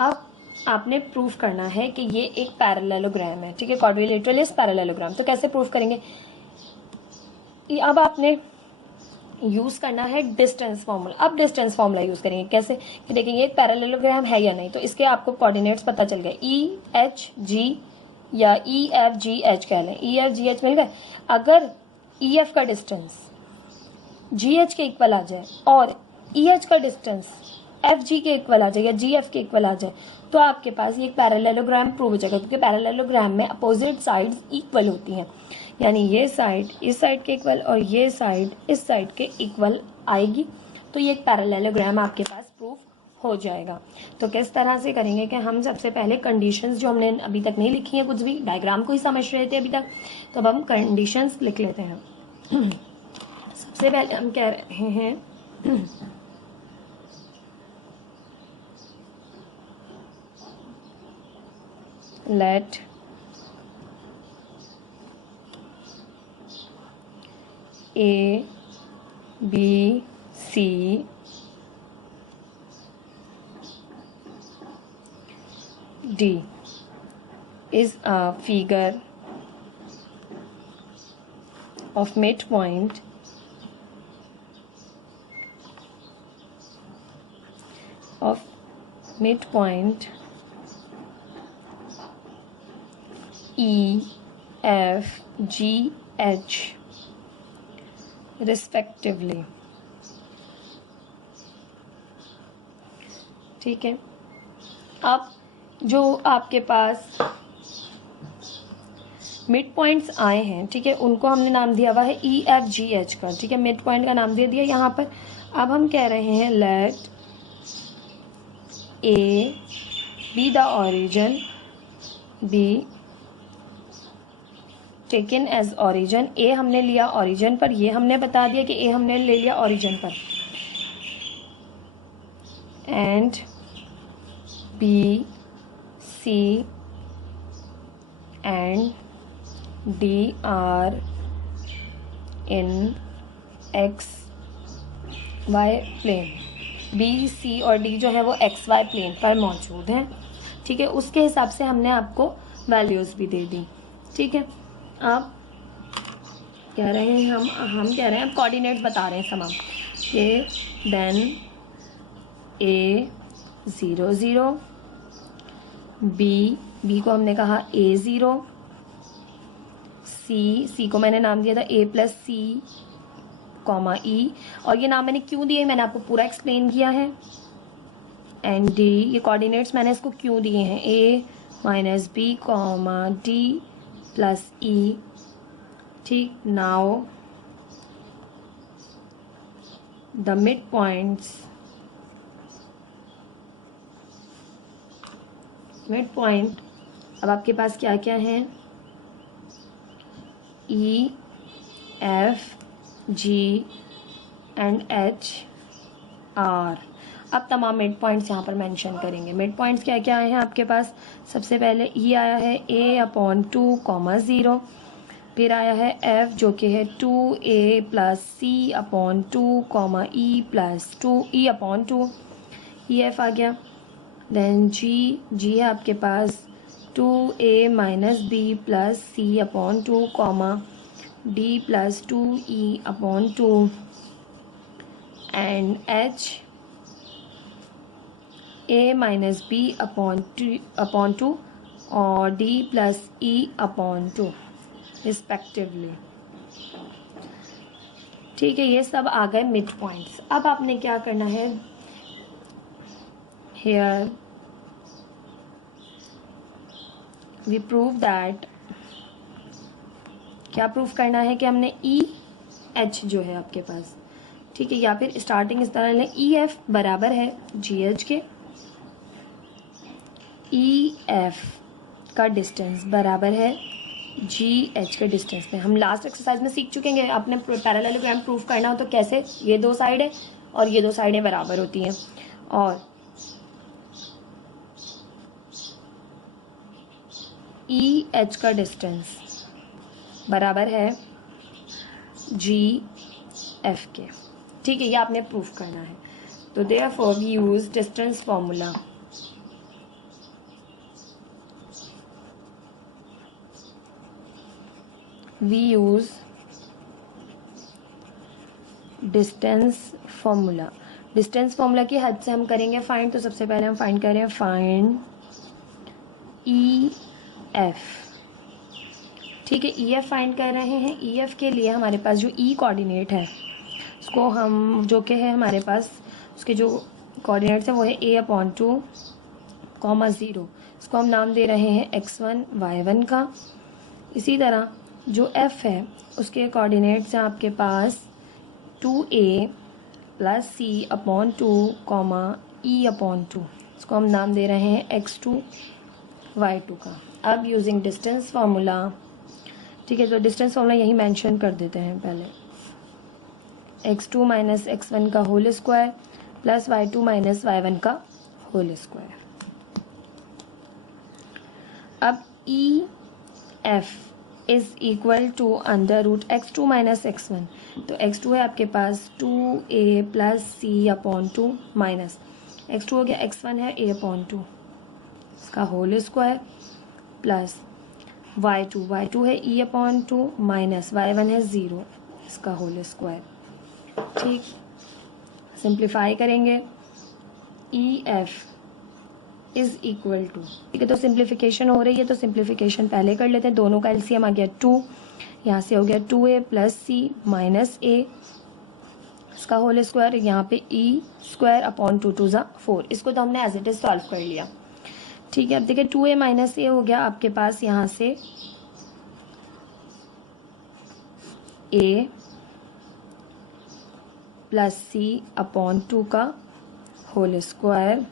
अब आपने प्रूफ करना है कि ये एक पैरेललोग्राम है। ठीक है, क्वाड्रिलेटरल इज पैरेललोग्राम। तो कैसे प्रूफ करेंगे, अब आपने यूज़ करना है डिस्टेंस फार्मूला। अब डिस्टेंस फार्मूला यूज़ करेंगे कैसे कि देखेंगे एक पैरेललोग्राम है या नहीं। तो इसके आपको कोऑर्डिनेट्स पता चल गए, ई एच जी या ई एफ जी एच कह लें, ई एफ जी एच मिल गए। अगर ई एफ का डिस्टेंस जी एच के इक्वल आ जाए और ई एच का डिस्टेंस एफ जी के इक्वल आ जाए या जी एफ के इक्वल आ जाए तो आपके पास ये एक पैरेललोग्राम प्रूव हो जाएगा, क्योंकि पैरेललोग्राम में अपोजिट साइड्स इक्वल होती हैं। यानी ये साइड इस साइड के इक्वल और ये साइड इस साइड के इक्वल आएगी, तो ये एक पैरेललोग्राम आपके पास प्रूफ हो जाएगा। तो किस तरह से करेंगे कि हम सबसे पहले कंडीशंस जो हमने अभी तक नहीं लिखी हैं, कुछ भी डायग्राम को ही समझ रहे थे अभी तक, तो अब हम कंडीशंस लिख लेते हैं। सबसे पहले हम कह रहे हैं let A, B, C D is a figure of midpoint E, F, G, H respectively। ठीक है, अब जो आपके पास मिड पॉइंट्स आए हैं, ठीक है, उनको हमने नाम दिया हुआ है EFGH का, ठीक है, मिड पॉइंट का नाम दे दिया यहाँ पर। अब हम कह रहे हैं late A be the origin, be taken as origin। A हमने लिया origin पर, ये हमने बता दिया कि A हमने ले लिया origin पर, and B, C and D are in XY plane. B, C और D जो है वो XY प्लेन पर मौजूद हैं, ठीक है। उसके हिसाब से हमने आपको वैल्यूज़ भी दे दी, ठीक है। आप कह रहे हैं हम कह रहे हैं, कोऑर्डिनेट बता रहे हैं तमाम कि देन A 0 0, B को हमने कहा A0, C को मैंने नाम दिया था A plus C comma E, और ये नाम मैंने क्यों दिए मैंने आपको पूरा एक्सप्लेन किया है। एंड D, ये कोऑर्डिनेट्स मैंने इसको क्यों दिए हैं, A minus B comma D plus E, ठीक। Now the mid points, mid point अब आपके पास क्या क्या है, E, F, G and H, R। अब तमाम मिड पॉइंट्स यहाँ पर मेंशन करेंगे। मिड पॉइंट्स क्या क्या आए हैं आपके पास, सबसे पहले E आया है A/2 कॉमा 0, फिर आया है F जो कि है 2A plus C/2 comma E plus 2E/2, EF आ गया। देन G है आपके पास 2A minus B plus C/2 comma D plus 2E/2, and H A minus B/2 और D प्लस E/2 रिस्पेक्टिवली, ठीक है। ये सब आ गए मिड पॉइंट्स। अब आपने क्या करना है, here we prove that, क्या प्रूफ करना है कि हमने EH जो है आपके पास, ठीक है, या फिर स्टार्टिंग इस तरह लें, EF बराबर है GH के, EF का डिस्टेंस बराबर है GH के डिस्टेंस में। हम लास्ट एक्सरसाइज में सीख चुके हैं, आपने पैरेललोग्राम प्रूफ करना हो तो कैसे, ये दो साइडें और ये दो साइडें बराबर होती हैं, और EH का डिस्टेंस बराबर है GF के, ठीक है। ये आपने प्रूफ करना है। तो therefore we use distance formula, we use distance formula. Distance formula की हद से हम करेंगे फाइंड। तो सबसे पहले हम फाइंड करें, फाइंड EF, ठीक है। EF फाइंड कर रहे हैं। EF के लिए हमारे पास जो E कोऑर्डिनेट है उसको हम, जो कि है हमारे पास, उसके जो कोऑर्डिनेट्स हैं वो है A/2 कॉमा 0, इसको हम नाम दे रहे हैं x1 y1 का। इसी तरह जो F है उसके कोऑर्डिनेट्स हैं आपके पास 2A plus C/2 comma E/2, इसको हम नाम दे रहे हैं x2 y2 का। अब यूजिंग डिस्टेंस फार्मूला, ठीक है, तो डिस्टेंस फार्मूला यही मेंशन कर देते हैं पहले, x2 माइनस x1 का whole square plus y2 minus y1 का होल स्क्वायर। अब EF is equal to under root x2 minus x1, तो x2 है आपके पास 2A plus C/2 minus x2 हो गया, x1 है A/2 इसका होल स्क्वायर प्लस y2 है E/2 माइनस y1 है 0 इसका होल स्क्वायर, ठीक। सिंप्लीफाई करेंगे, EF इज इक्वल टू, ठीक है, तो सिंप्लीफिकेशन हो रही है तो सिंप्लीफिकेशन पहले कर लेते हैं। दोनों का एलसीएम आ गया 2, यहाँ से हो गया 2A plus C minus A इसका होल स्क्वायर, यहाँ पे E² अपॉन 2 2 ज़ा 4। इसको तो हमने एज इट इज सॉल्व कर लिया। ठीक है, अब देखिए 2a माइनस ए हो गया आपके पास यहाँ से a प्लस सी अपॉन 2 का whole square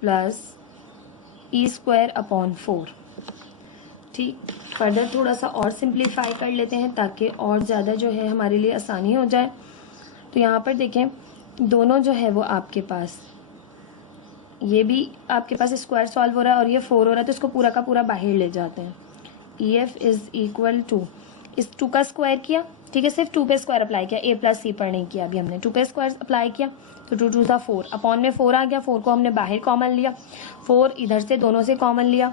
plus E square upon 4। ठीक, फर्दर थोड़ा सा और सिंप्लीफाई कर लेते हैं ताकि और ज़्यादा जो है हमारे लिए आसानी हो जाए। तो यहाँ पर देखें दोनों जो है वो आपके पास, ये भी आपके पास स्क्वायर सॉल्व हो रहा है और ये 4 हो रहा है, तो इसको पूरा का पूरा बाहर ले जाते हैं। E F is equal to, इस 2 का स्क्वायर किया, ठीक है, सिर्फ 2 पे स्क्वायर अप्लाई किया, a प्लस सी पर नहीं किया अभी हमने, 2 पे स्क्वायर अप्लाई किया तो 2 2 था 4, अपॉन में 4 आ गया, 4 को हमने बाहर कॉमन लिया, 4 इधर से दोनों से कॉमन लिया।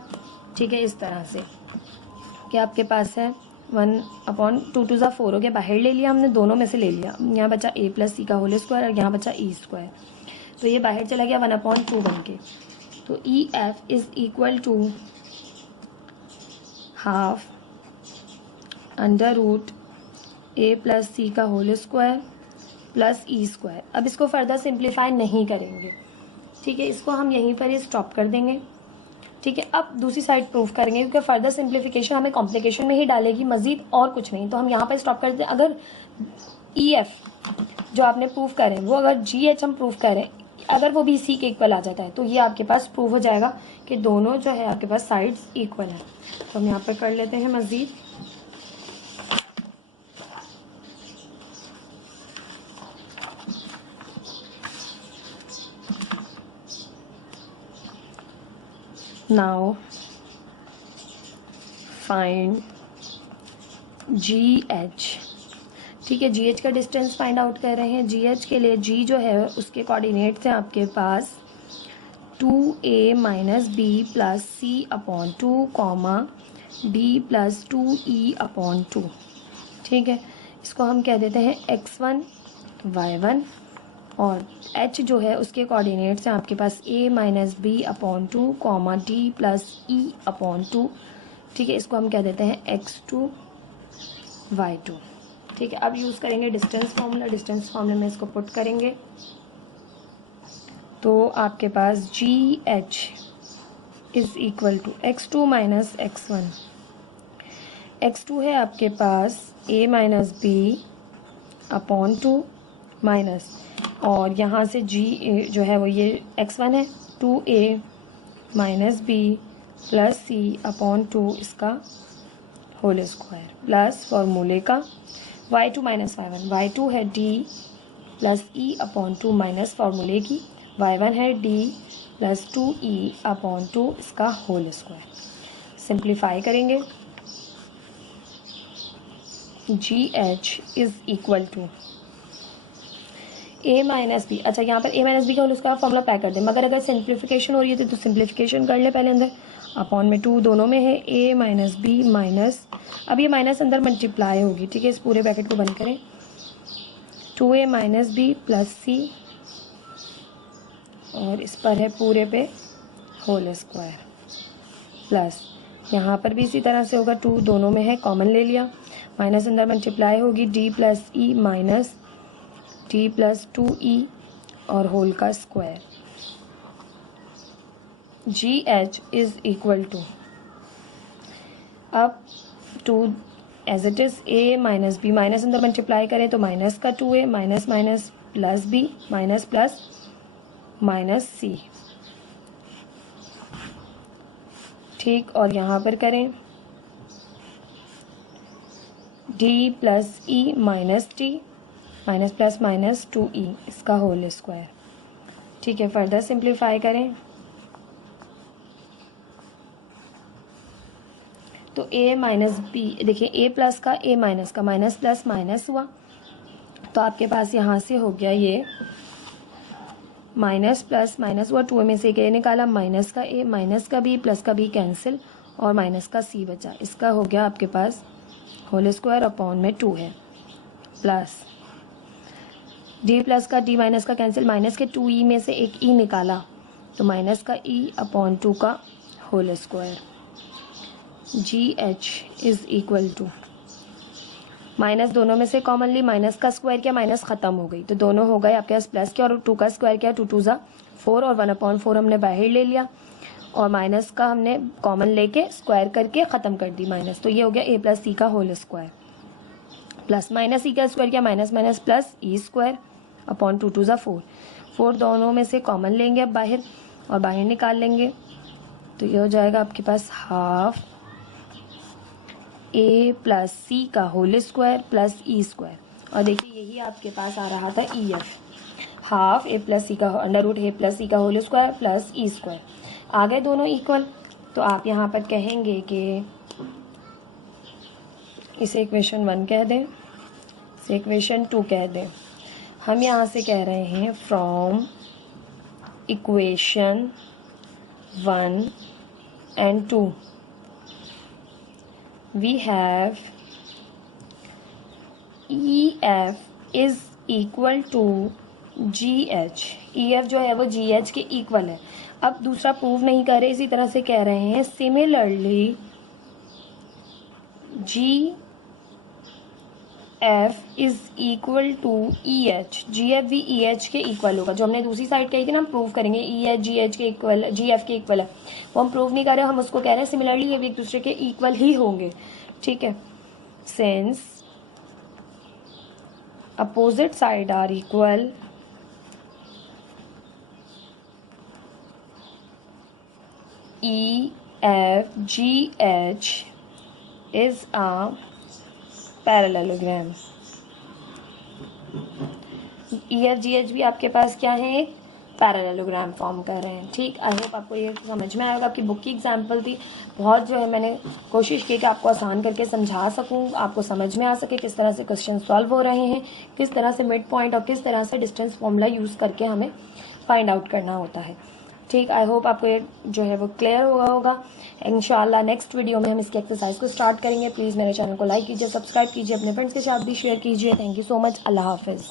ठीक है, इस तरह से क्या आपके पास है 1 अपॉन 2 2 ज़ा 4 हो गया, बाहर ले लिया हमने, दोनों में से ले लिया, यहाँ बचा a प्लस सी का होल स्क्वायर और यहाँ बचा ई स्क्वायर, तो ये बाहर चला गया 1 अपॉन 2 बन के। तो E F is equal to half under root a plus C का whole square plus E square. अब इसको फर्दर सिंप्लीफाई नहीं करेंगे, ठीक है, इसको हम यहीं पर ही स्टॉप कर देंगे। ठीक है, अब दूसरी साइड प्रूफ करेंगे क्योंकि फर्दर सिंप्लीफिकेशन हमें कॉम्प्लिकेशन में ही डालेगी, मजीद और कुछ नहीं। तो हम यहाँ पर स्टॉप कर दें। अगर ई एफ जो आपने प्रूफ करें वो अगर जी एच हम प्रूफ करें, अगर वो भी सी के इक्वल आ जाता है तो ये आपके पास प्रूफ हो जाएगा कि दोनों जो है आपके पास साइड्स इक्वल है। तो हम यहाँ पर कर लेते हैं मजीद। Now find GH। ठीक है, GH का डिस्टेंस फाइंड आउट कर रहे हैं। GH के लिए G जो है उसके कोऑर्डिनेट्स हैं आपके पास 2a minus B plus C upon 2 comma b plus 2e upon 2। ठीक है, इसको हम कह देते हैं x1 y1 और h जो है उसके कोऑर्डिनेट्स हैं आपके पास a minus B upon 2 comma D plus e upon 2। ठीक है, इसको हम कह देते हैं x2 y2। ठीक है, अब यूज़ करेंगे डिस्टेंस फार्मूला। डिस्टेंस फार्मूला में इसको पुट करेंगे तो आपके पास G H is equal to x2 minus x1। x2 है आपके पास a minus B upon 2 minus, और यहाँ से g जो है वो ये x1 है 2a minus B plus C upon 2 इसका होल स्क्वायर प्लस फॉर्मूले का y2 माइनस y1। y2 है d plus e upon 2 minus फॉर्मूले की y1 है d प्लस 2e अपॉन 2 इसका होल स्क्वायर। सिंप्लीफाई करेंगे G H is equal to a minus B. अच्छा, यहाँ पर a माइनस बी का होल उसका फॉर्मूला पैक कर दें, मगर अगर सिंप्लीफिकेशन हो रही है तो सिंप्लीफिकेशन कर ले पहले अंदर, अपॉन में 2 दोनों में है a माइनस बी माइनस, अब ये माइनस अंदर मल्टीप्लाई होगी। ठीक है, इस पूरे ब्रैकेट को बंद करें 2a माइनस बी प्लस सी और इस पर है पूरे पे होल स्क्वायर प्लस यहाँ पर भी इसी तरह से होगा 2 दोनों में है कॉमन ले लिया, माइनस अंदर मल्टीप्लाई होगी d plus E minus D plus 2e और होल का square. G H is equal to, अब 2 as it is a minus B, minus अंदर मल्टीप्लाई करें तो माइनस का 2a minus minus plus b minus plus minus C. ठीक, और यहाँ पर करें d plus e minus t minus plus minus 2e इसका होल स्क्वायर। ठीक है, फर्दर सिंप्लीफाई करें तो a माइनस बी, देखिए a प्लस का a माइनस का माइनस प्लस माइनस हुआ, तो आपके पास यहाँ से हो गया ये माइनस प्लस माइनस हुआ, 2 में से a निकाला, माइनस का a माइनस का b प्लस का b कैंसिल और माइनस का c बचा, इसका हो गया आपके पास होल स्क्वायर अपॉन में 2 है प्लस d प्लस का d माइनस का कैंसिल, माइनस के 2e में से एक e निकाला तो माइनस का e अपॉन 2 का whole square. G H is equal to, minus दोनों में से कॉमन ली, माइनस का स्क्वायर किया, माइनस ख़त्म हो गई तो दोनों हो गए आपके पास प्लस के, और 2 का स्क्वायर किया 2 2 ज़ा 4 और 1/4 हमने बाहर ले लिया और माइनस का हमने कॉमन लेके स्क्वायर करके ख़त्म कर दी माइनस, तो ये हो गया ए प्लस सी का होल स्क्वायर प्लस माइनस ई का स्क्वायर किया minus minus plus E square upon 2 2 ज़ा 4। 4 दोनों में से कॉमन लेंगे अब बाहर और बाहर निकाल लेंगे, तो ये हो जाएगा आपके पास हाफ ए प्लस सी का whole square plus E square. और देखिए यही आपके पास आ रहा था ई एफ, हाफ ए प्लस सी का अंडर रूट ए प्लस सी का whole square plus E square. आ गए दोनों इक्वल, तो आप यहाँ पर कहेंगे कि इसे इक्वेशन 1 कह दें, इसे इक्वेशन 2 कह दें। हम यहाँ से कह रहे हैं from equation 1 and 2 we have EF is equal to GH। EF जो है वो GH के इक्वल है। अब दूसरा प्रूव नहीं कर रहे, इसी तरह से कह रहे हैं similarly GF is equal to EH। GF भी EH के इक्वल होगा। जो हमने दूसरी साइड कही थी ना, हम प्रूव करेंगे EH GH के इक्वल, GF के इक्वल है, वो हम प्रूव नहीं कर रहे, हम उसको कह रहे हैं सिमिलरली ये भी एक दूसरे के इक्वल ही होंगे। ठीक है, since opposite side are equal EF GH is a parallelogram. EF GH भी आपके पास क्या है, पैरेललोग्राम फॉर्म कर रहे हैं। ठीक, आई होप आपको ये समझ में आएगा। आपकी बुक की एग्जांपल थी, बहुत जो है मैंने कोशिश की कि आपको आसान करके समझा सकूं, आपको समझ में आ सके किस तरह से क्वेश्चन सॉल्व हो रहे हैं, किस तरह से मिड पॉइंट और किस तरह से डिस्टेंस फॉर्मूला यूज़ करके हमें फाइंड आउट करना होता है। ठीक, आई होप आपको ये जो है वो क्लियर हुआ होगा। इंशाल्लाह नेक्स्ट वीडियो में हम इसकी एक्सरसाइज को स्टार्ट करेंगे। प्लीज़ मेरे चैनल को लाइक कीजिए, सब्सक्राइब कीजिए, अपने फ्रेंड्स के साथ भी शेयर कीजिए। Thank you so much. अल्लाह हाफिज़।